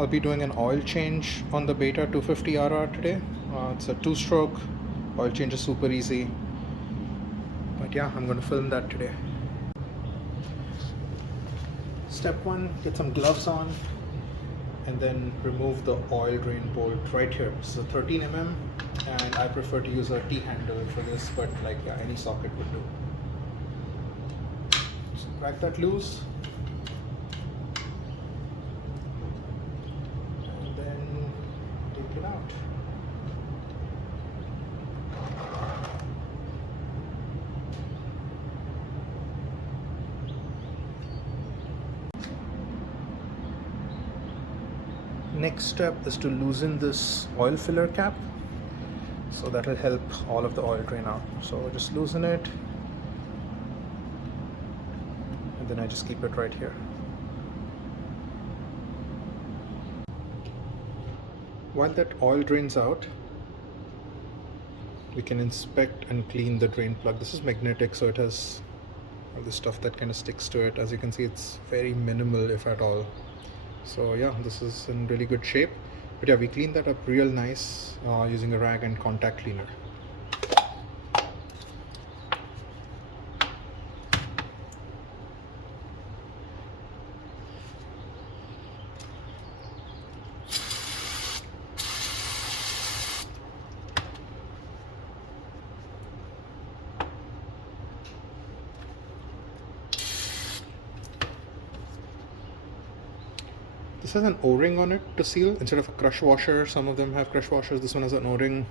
I'll be doing an oil change on the Beta 250RR today. It's a two-stroke. Oil change is super easy. But yeah, I'm going to film that today. Step one, get some gloves on and then remove the oil drain bolt right here. So 13 mm, and I prefer to use a T-handle for this, but like yeah, any socket would do. So crack that loose. And then take it out. Next step is to loosen this oil filler cap, so that will help all of the oil drain out. So just loosen it, and then I just keep it right here. While that oil drains out, we can inspect and clean the drain plug. This is magnetic, so it has all this stuff that kind of sticks to it. As you can see, it's very minimal, if at all. So yeah, this is in really good shape. But yeah, we clean that up real nice using a rag and contact cleaner. This has an O-ring on it to seal instead of a crush washer. Some of them have crush washers. This one has an O-ring.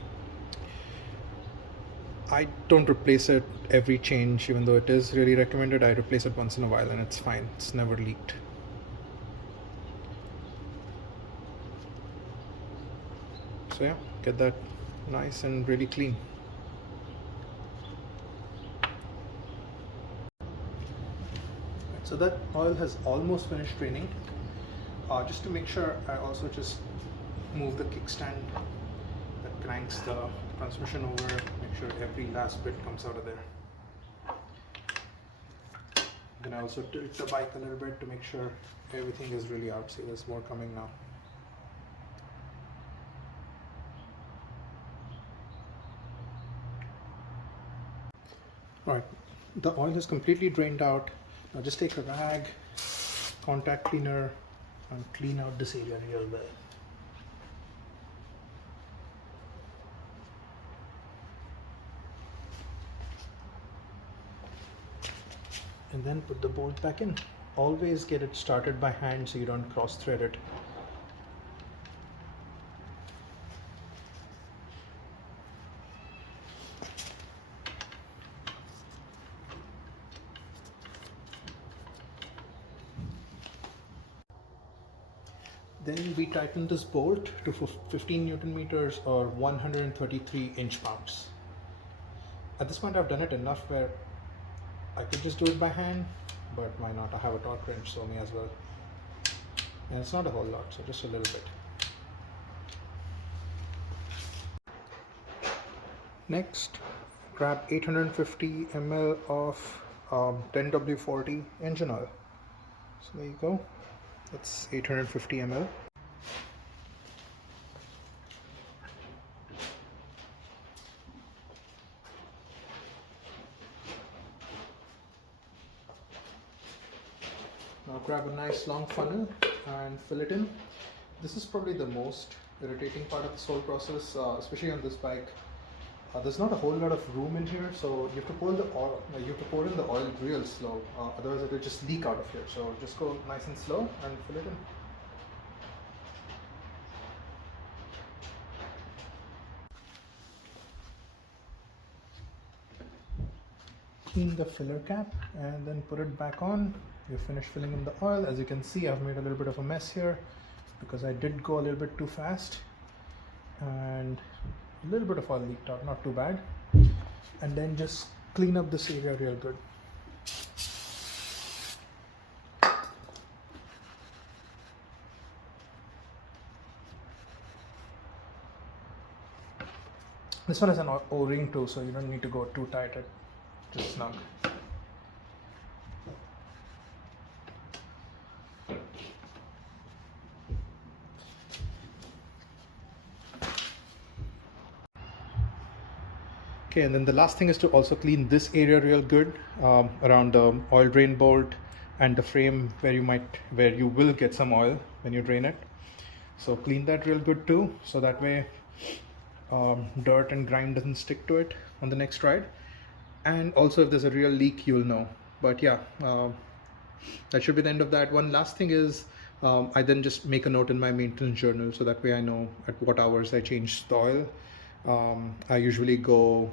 I don't replace it every change, even though it is really recommended. I replace it once in a while and it's fine. It's never leaked. So yeah, get that nice and really clean. So that oil has almost finished draining. Just to make sure, I also just move the kickstand that cranks the transmission over, make sure every last bit comes out of there. Then I also tilt the bike a little bit to make sure everything is really out. See, there's more coming now. Alright, the oil is completely drained out. Now just take a rag, contact cleaner, and clean out this area real well. And then put the bolt back in. Always get it started by hand so you don't cross thread it. Then we tighten this bolt to 15 Newton meters or 133 inch-pounds. At this point I've done it enough where I could just do it by hand, but why not? I have a torque wrench, so me as well. And it's not a whole lot, so just a little bit. Next, grab 850 ml of 10W40 engine oil. So there you go. That's 850 ml. Now grab a nice long funnel and fill it in. This is probably the most irritating part of this whole process, especially on this bike. There's not a whole lot of room in here, so you have to pour the oil. You have to pour in the oil real slow. Otherwise, it will just leak out of here. So just go nice and slow and fill it in. Clean the filler cap and then put it back on. You finish filling in the oil. As you can see, I've made a little bit of a mess here because I did go a little bit too fast, and a little bit of oil leaked out, not too bad. And then just clean up this area real good. This one has an O-ring too, so you don't need to go too tight, just snug. Okay, and then the last thing is to also clean this area real good, around the oil drain bolt and the frame where you will get some oil when you drain it. So clean that real good too, so that way dirt and grime doesn't stick to it on the next ride. And also if there's a real leak, you'll know. But yeah, that should be the end of that. One last thing is, I then just make a note in my maintenance journal, so that way I know at what hours I change the oil. I usually go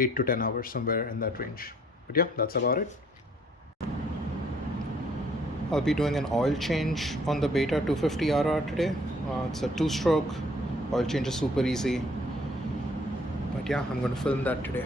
8 to 10 hours, somewhere in that range. But yeah, that's about it. I'll be doing an oil change on the Beta 250RR today. It's a 2-stroke. Oil change is super easy. But yeah, I'm going to film that today.